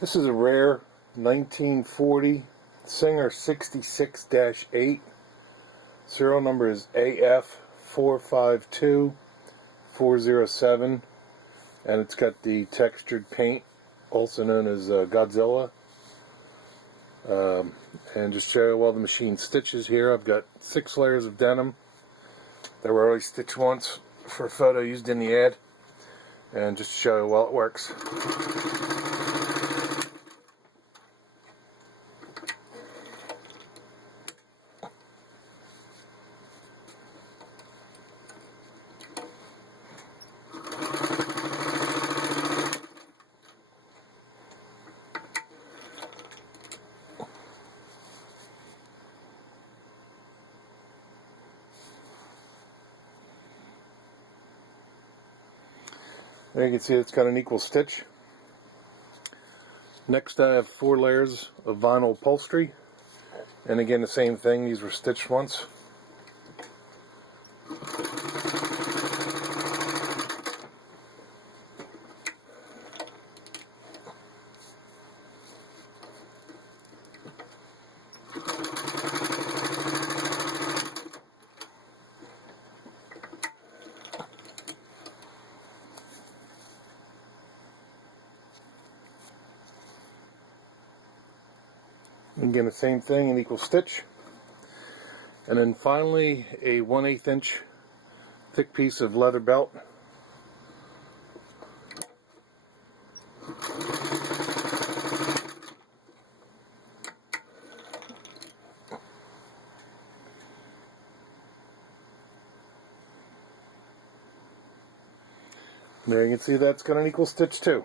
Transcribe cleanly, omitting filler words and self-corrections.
This is a rare 1940 Singer 66-8. Serial number is AF452407, and it's got the textured paint, also known as Godzilla. And just show you well the machine stitches here. I've got 6 layers of denim that were already stitched once for a photo used in the ad, and just to show you well it works. There you can see it's got an equal stitch. Next I have 4 layers of vinyl upholstery, and again the same thing, these were stitched once. Again the same thing, an equal stitch. And then finally a 1/8 inch thick piece of leather belt. There you can see that's got an equal stitch too.